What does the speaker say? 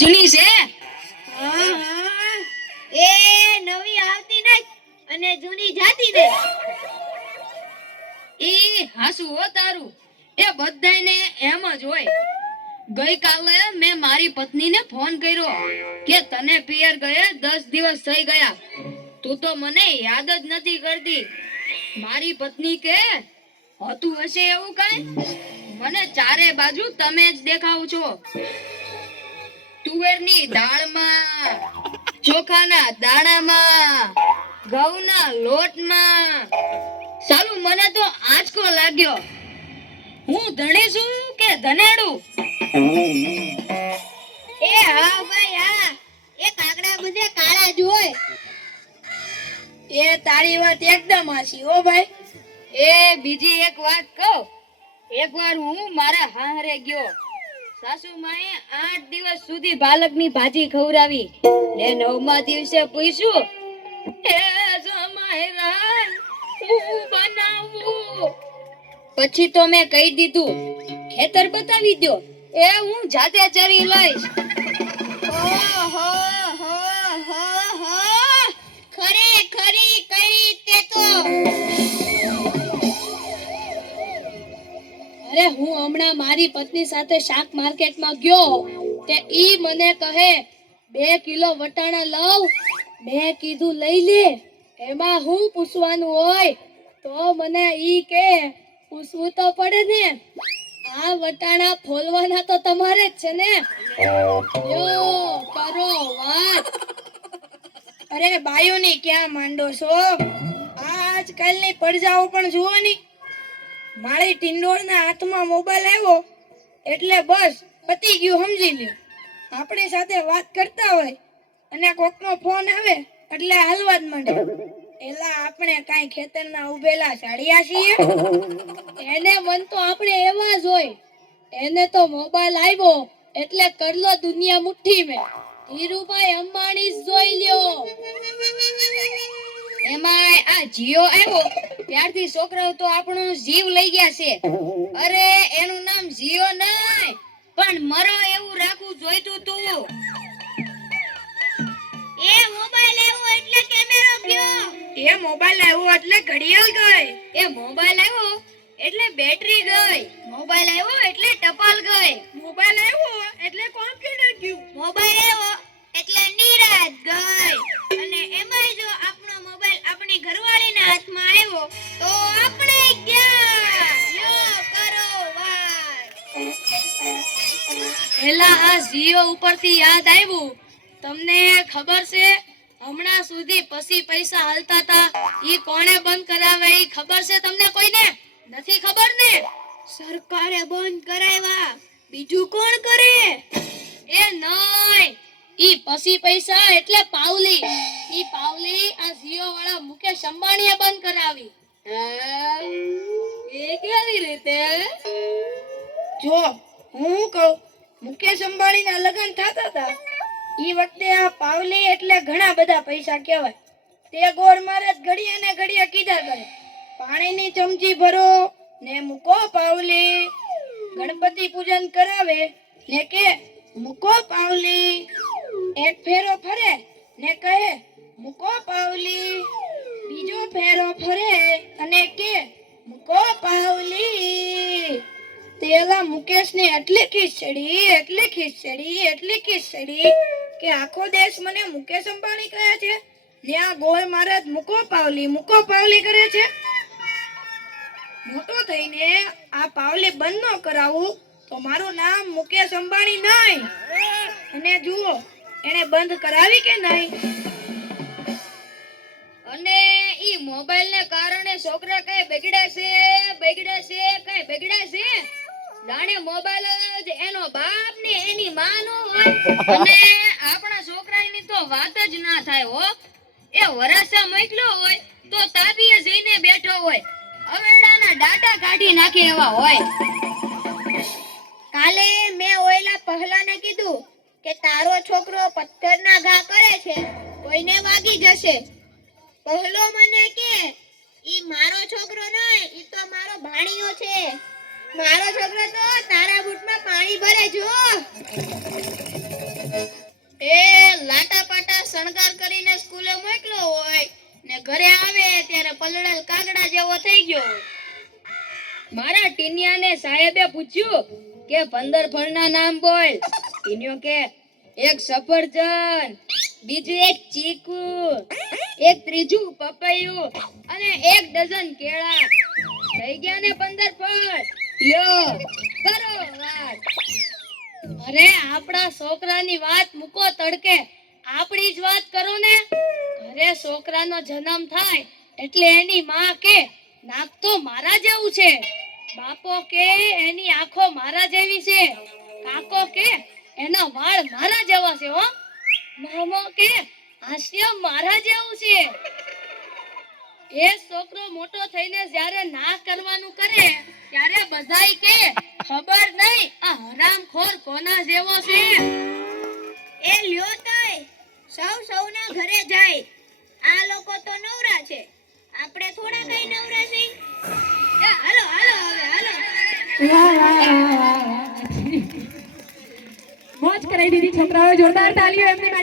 જૂની છે. હા હા એ નવી આવતી નહીં અને જૂની જાતી દે. એ હાસુ હો તારું. એ બધાયને એમ જ હોય. ગઈકાલે મેં મારી પત્નીને ફોન કર્યો કે તને પિયર ગયે 10 દિવસ થઈ ગયા, તું તો મને યાદ જ નથી કરતી. મારી પત્ની કે હોતું હશે એવું કઈ? મને ચારે બાજુ તમે જ દેખાવ છો. તુવેરની દાળમાં, ચોખાના દાણામાં, ઘઉંના લોટમાં. સાલું મને તો આંચકો લાગ્યો. હું ધણી છું કે ધનેડું? એ હા ભાઈ હા, એ કાકડા બધે કાળા જ હોય. એ તારી વાત એકદમ હાચી હો ભાઈ. એ બીજી એક વાત કહું. એકવાર હું મારા હાહરે ગયો. સાસુમાએ 8 દિવસ સુધી પાલકની ભાજી ખવડાવી ને 9મા દિવસે પૂછ્યું, એ જમાઈરાન હું બનાવું? પછી તો મેં કહી દીધું, ખેતર બતાવી દો, એ હું જાતે ચરી લઈશ. ઓહો હો હો હો, ખરી કરી તે તો. અરે હું હમણાં મારી પત્ની સાથે શાક માર્કેટમાં ગયો તે ઈ મને કહે 2 કિલો વટાણા લઉં. મેં કીધું લઈ લે, એમાં હું પૂછવાનું હોય? તો મને ઈ કે પૂછવું તો પડે ને, આ વટાણા ફોલવાના તો તમારે જ છે ને. યો કરો વાત. અરે બાયોની ક્યાં માંડો છો? આજકાલની પડજાઓ પણ જુઓ ની. મારી ટિંડોળના હાથમાં મોબાઈલ આવ્યો એટલે બસ પતી ગયું, સમજી લ્યો. આપણી સાથે વાત કરતા હોય અને કોકનો ફોન આવે એટલે હાલવા જ માંડે. એલા આપણે કાઈ ખેતરના ઉભેલા સાડિયા છીએ? એને મન તો આપણે એવા જ હોય. એને તો મોબાઈલ આવ્યો એટલે કરલો દુનિયા મુઠ્ઠી મેં. ધીરુભાઈ અંબાણી જોઈ લ્યો. એમાંય આ જીઓ આવ્યો ત્યારથી છોકરાઓ તો આપણો જીવ લઈ ગયા છે. અરે એનું નામ જીઓ નહીં પણ મરો એવું રાખવું જોઈતું તું. એ મોબાઈલ આવ્યો એટલે કેમેરો ગયો. એ મોબાઈલ આવ્યો એટલે ઘડિયાળ ગઈ. એ મોબાઈલ આવ્યો એટલે બેટરી ગઈ. મોબાઈલ આવ્યો એટલે ટપાલ ગઈ. મોબાઈલ આવ્યો એટલે કોમ્પ્યુટર ગયું. મોબાઈલ આવ્યો એટલે નિરાત ગઈ. અને એમાં જો આપણો મોબાઈલ આપણી ઘરવાળીના હાથમાં આવ્યો તો આપણે ગયા. યો કરો વાત. એલા આ જીઓ ઉપરથી યાદ આવ્યું. તમને ખબર છે હમણાં સુધી પછી પૈસા હાલતા હતા ઈ કોણે બંધ કરાવે ઈ ખબર છે તમને કોઈને? નથી ખબર ને? સરકારે બંધ કરાવ્યા, બીજું કોણ કરે? એ નહીં, ઈ પછી પૈસા એટલે પાવલી. ઈ પાવલી આ જીઓ વાળા મુકેશ અંબાણીએ બંધ કરાવી. એ કેવી રીતે? જો હું કહું, મુકેશ અંબાણીના લગ્ન થતા હતા ઈ વખતે આ પાવલી એટલે ઘણા બધા પૈસા કહેવાય. તે ગોળ મારે ઘડિયા ને ઘડિયા કીધા કરે, પાણીની ચમચી ભરો ને મૂકો પાવલી. ગણપતિ પૂજન કરાવે ને કે મૂકો પાવલી. એક ફેરો ફરે ને કહે મૂકો પાવલી. બીજો ફેરો ફરે અને કે મૂકો પાવલી. તેલા મુકેશને એટલી ખીચડી કે આખો દેશ મને મુકેશ અંબાણી કહે છે ને આ ગોળ મહારાજ મૂકો પાવલી કરે છે. મોટો થઈને આ પાવલી બંધ ન કરાવું તો મારું નામ મુકેશ અંબાણી નહીં. અને જુઓ એને બંધ કરાવી કે નહીં. અને ઈ મોબાઈલ ને કારણે છોકરા કઈ બગડ્યા છે. જાણે મોબાઈલ જ એનો બાપ ને એની માં નો હોય. અને આપણા છોકરાની તો વાત જ ના થાય હો. એ વરાસા મોકલ્યો હોય તો તાબીએ જઈને બેઠો હોય, અવેડાના ડાટા કાઢી નાખે એવા હોય. કાલે મેં ઓયલા પહેલાને કીધું કે તારો છોકરો પથ્થરના ઘા કરે છે, કોઈને વાગી જશે. પહેલો મને કે ઈ મારો છોકરો નહીં, ઈ તો મારો ભાણિયો છે. મારો છોકરો તો તારા બૂટમાં પાણી ભરે જો. એ લાટા પાટા શણગાર કરીને સ્કૂલે મોકલ્યો હોય ને ઘરે આવે ત્યારે પલળેલ કાગડા જેવો થઈ ગયો હોય. મારા ટીનિયાને સાહેબે પૂછ્યું કે 15 ફળના નામ બોલ. ટીનિયો કે એક સફરજન, બીજું એક ચીકુ, એક ત્રીજું પપૈયું અને 1 ડઝન કેળા. થઈ ગયા ને 15 ફળ. લ્યો કરો વાત. અરે આપણા છોકરાની વાત મૂકો તડકે, આપણી જ વાત કરો ને. ઘરે છોકરાનો જન્મ થાય એટલે એની માં કે નાક તો મારા જેવું છે, બાપો કે એની આંખો મારા જેવી છે, કાકો કે એના વાળ મારા જેવા છે હો, મામો કે હાસ્ય મારા જેવું છે. એ છોકરો મોટો થઈને જ્યારે ના કરવાનું કરે ત્યારે બધાય કે ખબર નહીં આ હરામખોર કોના જેવો છે. એ લ્યો તોય સૌ સૌના ઘરે જાય. આ લોકો તો નવરા છે, આપણે થોડા કઈ નવરા છે. હાલો હાલો હવે હાલો. મોજ કરાવી દીધી છોકરાઓ, જોરદાર તાલીઓ એમની માટે.